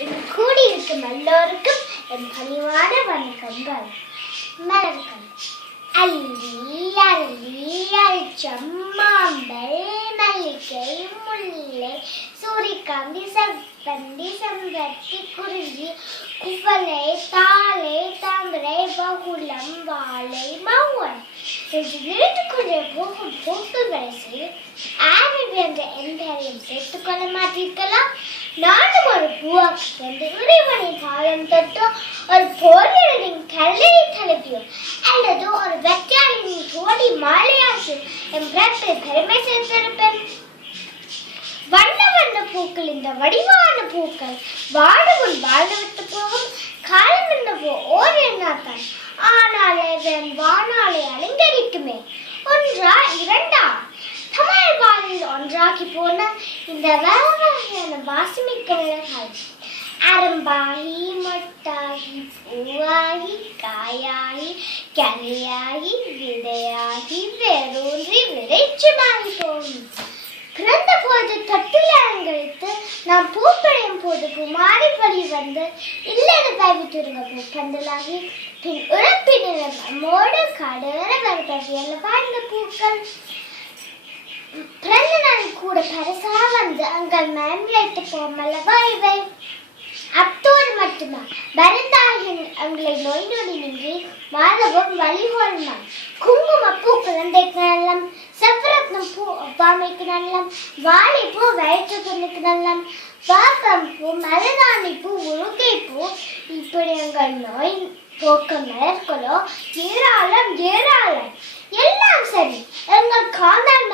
இங்கு கூடியிருக்கும் எல்லோருக்கும் என் பணிவான வணக்கங்கள் வணக்கம். அல்லி அல்லி அரிச்சம் மாம்பல் மல்லிகை முல்லை சூரியகாந்தி செவ்வந்தி செம்பருத்தி குருவி குவளை தாளை தாமரை பகுளம் வாழை மௌவன். இது வீட்டுக்குள்ளே போகும் பூக்கள் வரிசையில் ஆவிட் என்ற எந்த சேர்த்துக் கொள்ள மாட்டீர்களா? நானும் ஒரு பூவாக்கு என்று இறைவனின் காலம் தொட்டோ ஒரு போர்வீரனின் கல்லையை தழுவியோ அல்லது ஒரு வெற்றியாளரின் தோழி மாலையாசி என் பிறப்பை பெருமை சேர்த்திருப்பேன். வண்ண வண்ண பூக்கள் இந்த வடிவான பூக்கள் வாடுவன் வாழ்ந்து விட்டு போகும். காலம் என்னவோ ஓர் எண்ணாத்தான் ஆனால் இதன் வானாலை அலங்கரிக்குமே. ஒன்றா இரண்டா? வானில் போன இந்த வேற வகையான வாசமிக்க விலகாய் அரும்பாகி மட்டாகி பூவாகி காயாகி கனியாகி விதையாகி வேரூன்றி விரைச்சமாகி போகும் பிறந்த போது தொட்டில் அலங்கரித்து நாம் பூப்படையும் போது குமாரி பலி வந்து இல்லது கைவிட்டிருங்க பூப்பந்தலாகி பின் உழப்பினர் மோடு கடற வரப்பட்டியல் அல்லவா பூக்கள். பிறந்த நாள் கூட பரிசா வந்து அங்கள் மேம்பளைத்து போமல்லவா இவை. அத்தோடு மட்டுமா வருந்தாயின் அவங்களை நோய் நொடி நின்றி மாதவம் வழிகொள்மாம். குங்கும பூ குழந்தைக்கு நல்லம் செவ்வரத்னம் பூ ஒப்பாமைக்கு நல்லம் வாழைப்பூ வயிற்று துணுக்கு நல்லம் பாக்கம் பூ மருதாணி பூ உருகை பூ. இப்படி எங்கள் நோய் போக்க மலர்களோ ஏராளம் ஏராளம். எல்லாம் சரி எங்கள் காந்தாள்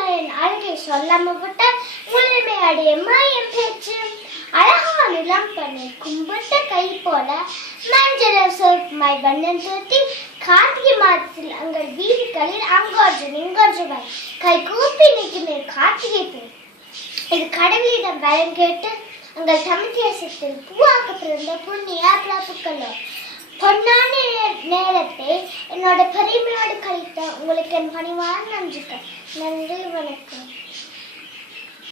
சொல்லாம விட்ட முழுமை அடைய மாயம் பேச்சு. அழகா நிலம் பண்ணி கும்பிட்ட கை போல மஞ்சள் சிவப்புமாய் வண்ணன் தூத்தி கார்த்திகை மாதத்தில் அங்கள் வீடுகளில் அங்கோன்று இங்கொன்றுவாய் கை கூப்பி நிற்குமே கார்த்திகை பேர் இது கடவுளிடம் பயம் கேட்டு உங்கள் தமிழ் தேசத்தில் பூவாக்க பிறந்த புண்ணிய பிரபுக்களோ பொன்னானே நேரத்தை என்னோட பெருமையோடு கழித்த உங்களுக்கு என் பணிவான நன்றிகள். நன்றி வணக்கம்.